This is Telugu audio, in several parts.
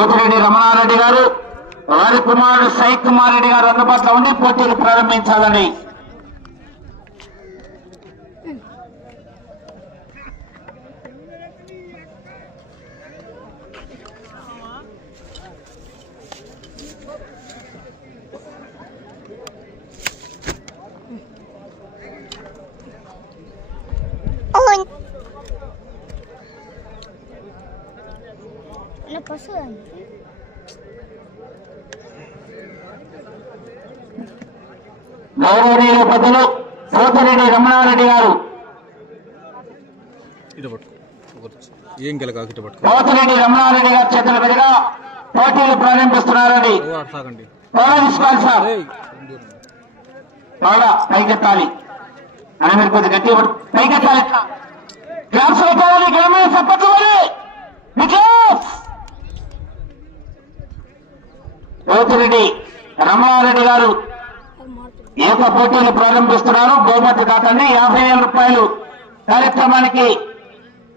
పోతిరెడ్డి రమణారెడ్డి గారు వారి కుమారుడు సై కుమార్ రెడ్డి గారు అందుబాటులో ఉండి పోటీలు ప్రారంభించాలని నా పశువు గౌరవనీయుల పెద్దలు రమణారెడ్డి గారు. ఏం గెలకాక ఇటు పట్టుకో. పోతిరెడ్డి రమణారెడ్డి గారి చేతుల మీదుగా పోటీలు ప్రారంభిస్తున్నారండి. బాగా పైకెత్తాలి అని మీరు కొద్దిగా పట్టు- పైకెత్తాలి పెట్టాలి గ్రామీణ రెడ్డి రమణారెడ్డి గారు ఏక పోటీలు ప్రారంభిస్తున్నారు. బహుమతి కాకండి. యాభై వేల రూపాయలు కార్యక్రమానికి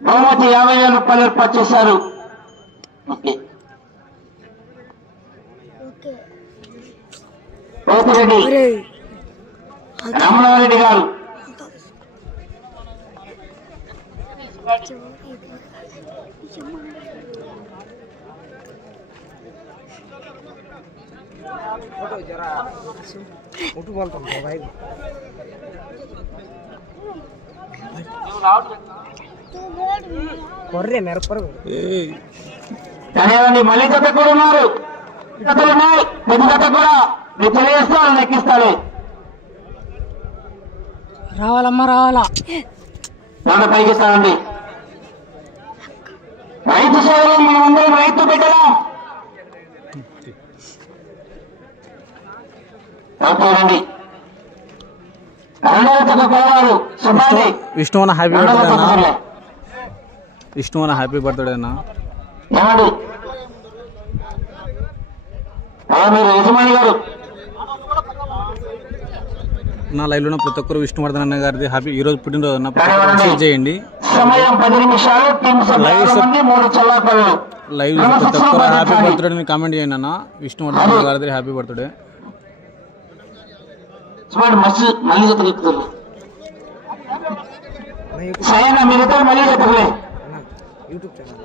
బహుమతి యాభై వేల రూపాయలు ఏర్పాటు చేశారు. పోతిరెడ్డి రమణారెడ్డి గారు. కొర్రే మెరపరు. ఏయ్, సరేనండి మళ్ళీ జత కూడా ఉన్నారు జతలు ఉన్నాయి జత కూడా మీరు తెలియజేస్తే వాళ్ళని ఎక్కిస్తాను రావాలమ్మా రావాలా? దాని పైకి ఇస్తానండి రైతు సోదరులు మనమందరం రైతు పెట్టడం విష్ణు అన్న హ్యాపీ బర్త్డే అన్న. కోరారు. విష్ణు అన్న. హ్యాపీ బర్త్డే అన్న నా లైవ్లో ప్రతి ఒక్కరు విష్ణువర్ధన్ అన్న గారిది హ్యాపీ ఈ రోజు పుట్టినరోజు అన్న. షేర్ చేయండి. లైవ్ లైవ్ ప్రతి ఒక్కరు హ్యాపీ బర్త్డే కామెంట్ చేయండి అన్న. విష్ణువర్ధన్ గారిది హ్యాపీ బర్త్డే చూడండి మస్తు మళ్ళీ జత ఎక్కుతారు సైనా మీరిద్దరు మళ్ళీ జతలే యూట్యూబ్ ఛానల్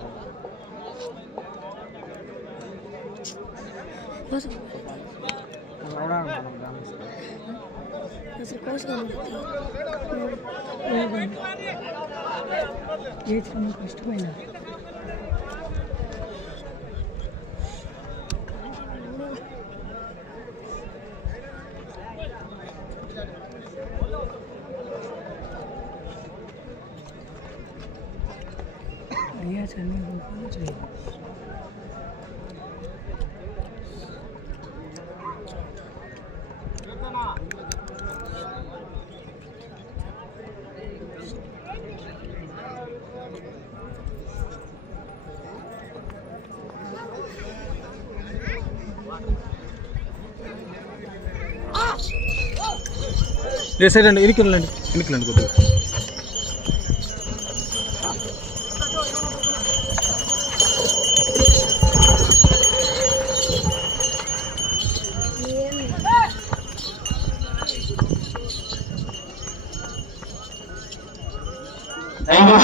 అసలు కోసం కష్టమైనా లేదు సైడ్ అండి ఇరికి వెళ్ళండి. ఇరికి వెళ్ళండి కొద్దిగా. రెండు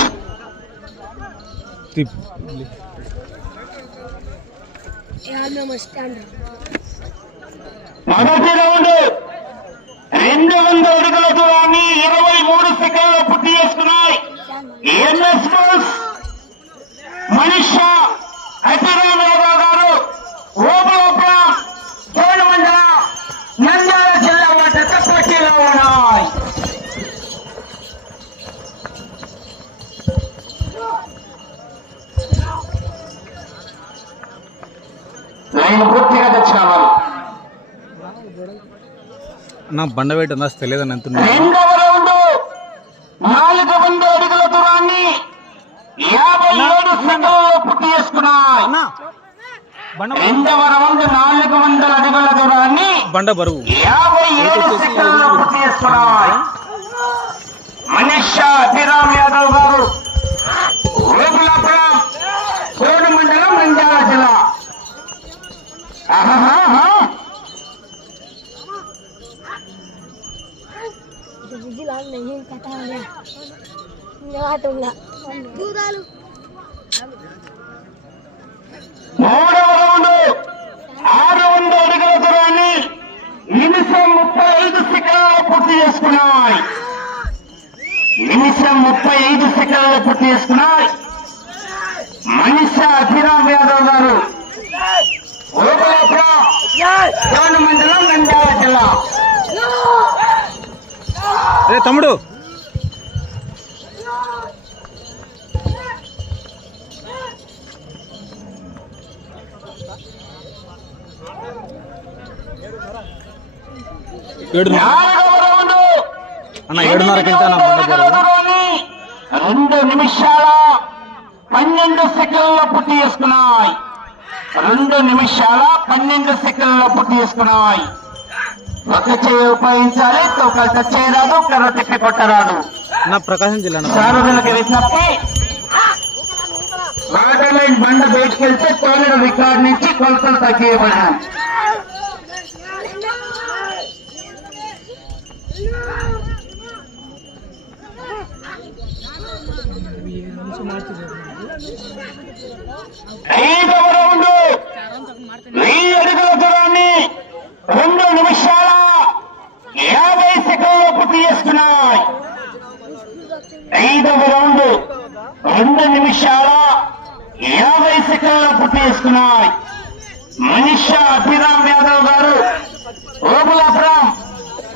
వందల దూరాన్ని ఇరవై మూడు సెకండ్లు పూర్తి చేసుకున్నాయి ఎన్ఎస్ మనిష అతిరామరావు గారు ఓబలోపురం తోడు మండల నంద్యాల జిల్లా జత పోటీలో ఉన్నాయి లైన్ పూర్తిగా తెచ్చిన వారు నా బండ వెయిట్ ఉందా తెలియదని ఎంత ఉంది? రెండవ రౌండ్ నాలుగు వందల అడుగుల దూరాన్ని యాభై ఏడు సెకండ్లలో పూర్తి చేసుకున్నాయి రెండవ రౌండ్ నాలుగు వందల అడుగుల దూరాన్ని బండ బరువు. యాభై ఏడు సెకండ్లలో పూర్తి చేసుకున్నాయి మనీష అభిరామ్ యాదవ్ గారు. కోడి మండలం నంద్యాల జిల్లా. మూడవ రౌండ్ ఆరు వంద అడుగుల దూరాన్ని నిమిషం ముప్పై ఐదు సెకండ్లు పూర్తి చేసుకున్నాయి. నిమిషం ముప్పై ఐదు సెకండ్లలో పూర్తి చేసుకున్నాయి. మనిష అభిరామ్ యాదవ్ గారు మండలం నంద్యాల జిల్లా. తమ్ముడు? అన్న రెండు నిమిషాల పన్నెండు సెకండ్లలో పూర్తి చేసుకున్నాయి. రెండు నిమిషాల పన్నెండు సెకండ్లలో పూర్తి చేసుకున్నాయి. ఒక చేయి ఉపయోగించాలి తోకలు టచ్ చేయరాదు కర్ర తిప్పి కొట్టరాదు. నా ప్రకాశం జిల్లా. సారథులకు విజ్ఞప్తి. వాటర్ లైన్ బండ బయటకు వెళ్తే తోలిన రికార్డ్ నుంచి కొలతలు తగ్గియబడినాయి ఐదవ రౌండ్ వెయ్యి అడుగుల దూరాన్ని రెండు నిమిషాల యాభై సెకండ్లు పూర్తి చేసుకున్నాయి ఐదవ రౌండ్ రెండు నిమిషాల యాభై సెకండ్లు పూర్తి చేసుకున్నాయి మనిష అభిరామ్ యాదవ్ గారు ఓబులాపురం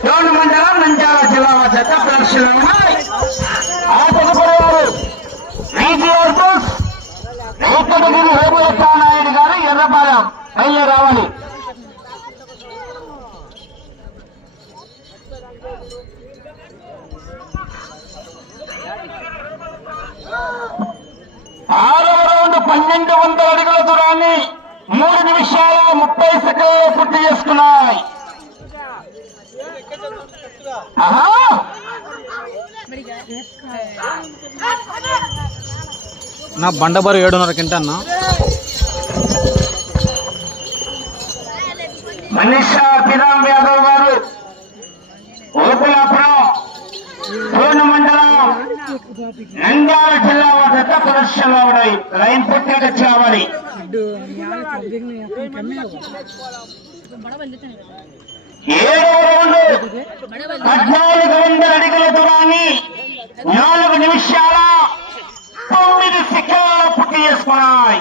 టోన్ మండలం నంద్యాల జిల్లా జత ప్రదర్శన ఉన్నాయి. ఆ తదుపరి వారు విజిఆర్ బోస్ వెంకటగిరి వేములక్ష్మనాయుడు గారు ఎర్రపాలెం అయ్యే రావాలి. ఆరవ రౌండ్ పన్నెండు వందల అడుగుల దూరాన్ని మూడు నిమిషాల ముప్పై సెకండ్లు పూర్తి చేసుకున్నాయి. ఆహా! నా బండబారు ఏడున్నర ఏడున్నరకి వెళ్తా అన్న. మనీషా అభిరామ్ యాదవ్ గారు ఓపులాపురం కోన మండలం నంద్యాల జిల్లా వద్ద ప్రదర్శనలో ఉన్నాయి. లైన్ పుట్టిన చావాలి ఇడ్డు యాడ రౌండ్ పద్నాలుగు వందల అడుగుల దూరాన్ని నాలుగు నిమిషాల తొమ్మిది సెకండ్లలో పూర్తి చేసుకున్నాయి.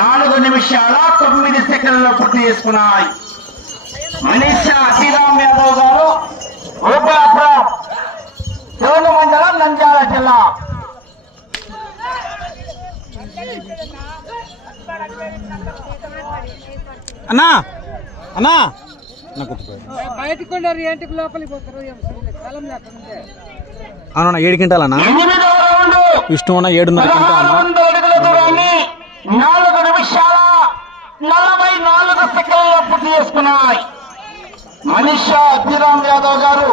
నాలుగు నిమిషాల తొమ్మిది సెకండ్లలో పూర్తి చేసుకున్నాయి. మనీషా శ్రీరామ్ యాదవ్ గారు ఓపాపురం తోలు మండలం నంద్యాల జిల్లా. అన్నా అన్నా. బయటికి కొండారు ఏంటికి లోపలికి పోతారు కాలం లేకుండా ఏడు రౌండ్ విష్ణు అన్న. ఏడున్నర నాలుగు నిమిషాల నలభై నాలుగు సెకండ్లలో పూర్తి చేసుకున్నాయి. మనీషా అభిరామ్ యాదవ్ గారు.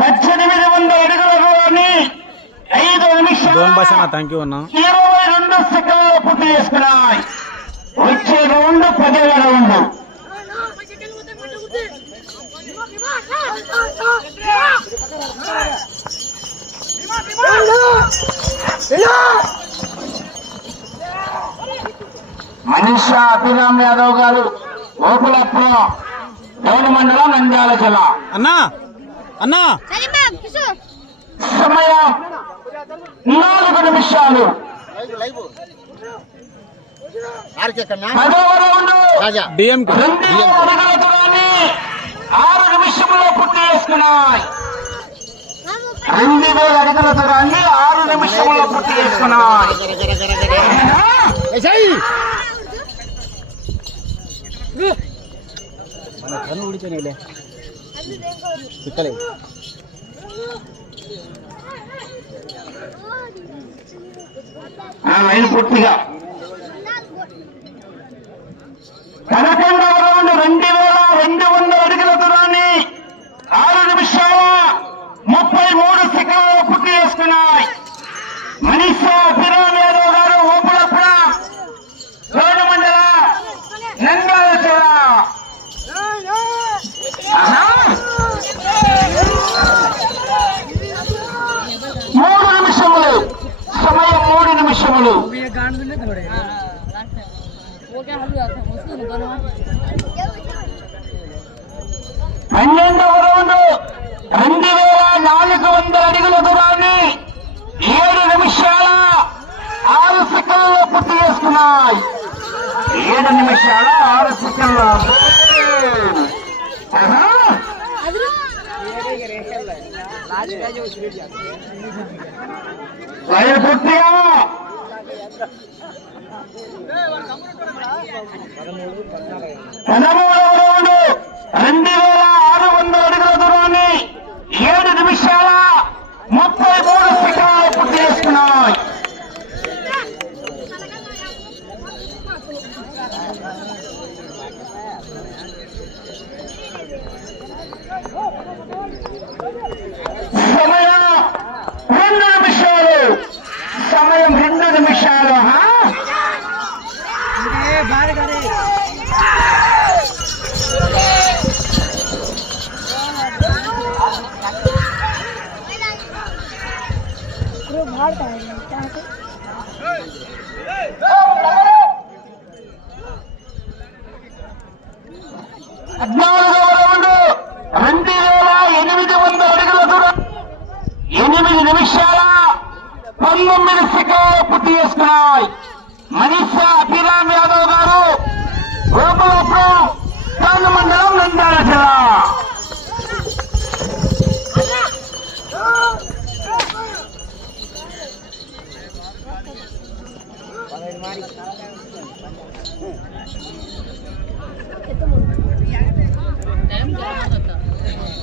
పద్దెనిమిది వందల అడుగుల దూరాన్ని ఐదు నిమిషాల థ్యాంక్ యూ అన్న. ఇరవై రెండు సెకండ్లు పూర్తి మనీషా అభిరామ్ యాదవ్ గారు ఓపులపురం డౌన్ మండలం నంద్యాల జిల్లా. అన్నా అన్నా. సమయం నాలుగు నిమిషాలు. ఆరు నిమిషంలో పూర్తి చేసుకున్నాయి. రెండు వేల అడుగుల దూరాన్ని ఆరు నిమిషంలో పూర్తి చేసుకున్నాయి. కన్ను ఊడిచాయిలే పిక్కలేదు ఆ లైన్ పూర్తిగా. పదకొండవ రౌండ్ రెండు మూడు నిమిషములు పన్నెండవ రౌండ్ రెండు వేల నాలుగు వందల అడుగుల దూరాన్ని ఏడు నిమిషాల ఆరు సెకండ్లో పూర్తి చేస్తున్నాయి. ఏడు నిమిషాల ఆరు సెకండ్ల. పూర్తిగా పదమూడవ రౌండ్ పంతొమ్మిది సెకండ్లు పూర్తి చేసుకున్నాయి. మనీషా అభిరామ్ యాదవ్ గారు గోపాలపురం తాను మండలం నంద్యాల జిల్లా.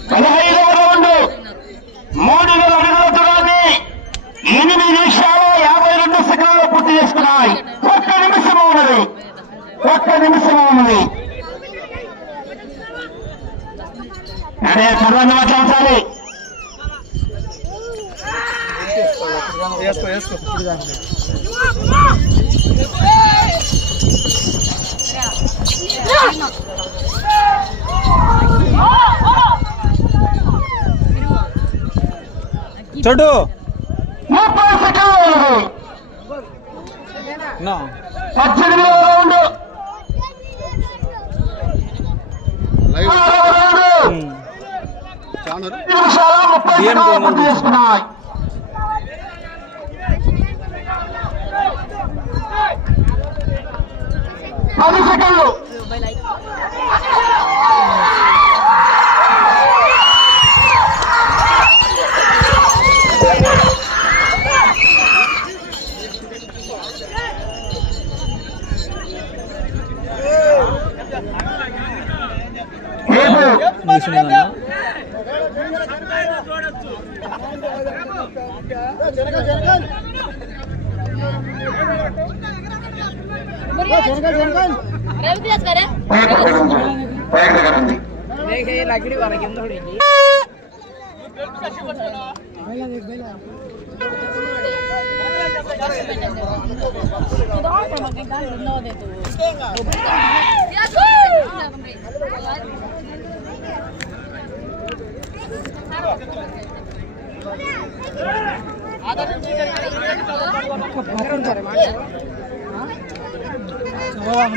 పదహైదు రౌండ్ మూడు వేల అడుగుల దూరాన్ని ఎనిమిది నిమిషాల యాభై రెండు సెకండ్లు పూర్తి చేసుకున్నాయి ఒక్క నిమిషం ఉన్నది ఒక్క నిమిషం ఉన్నది. అదే తర్వాత మాట్లాడాలి చోటు. ముప్పై నా. పద్దెనిమిదవ రౌండ్ చేయను? పూర్తి చేసుకున్నాయి పది సెకండ్లు. ಕಡೆಗೆ ನಗಡಿ ಹೊರಗಿಂದ ಹುಡುಗಿ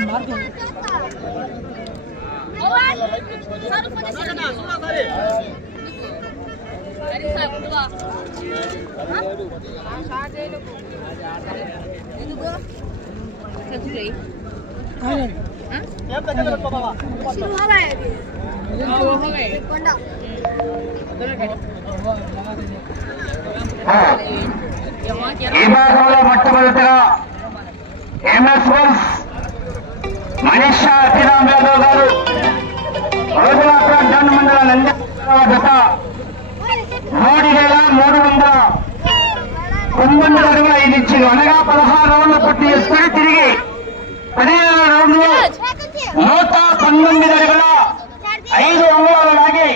ಮಾರ್ಗ కొండ ఈ భాగంలో మొట్టమొదటిగా ఎంఎస్ వన్స్ మనీషా అభిరామ్ యాదవ్ గారు మండలాలన్నీ జత మూడు వేల మూడు వందల తొమ్మిది అడుగుల ఐదు ఇచ్చింది. అనగా పదహారు రౌండ్లు పూర్తి చేసుకుని తిరిగి పదిహేను రౌండ్లు నూట పంతొమ్మిది అడుగుల ఐదు అంగుళాలు లాగి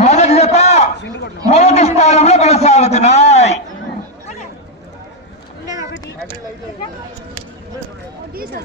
మొదటి జత మొదటి స్థానంలో కొనసాగుతున్నాయి.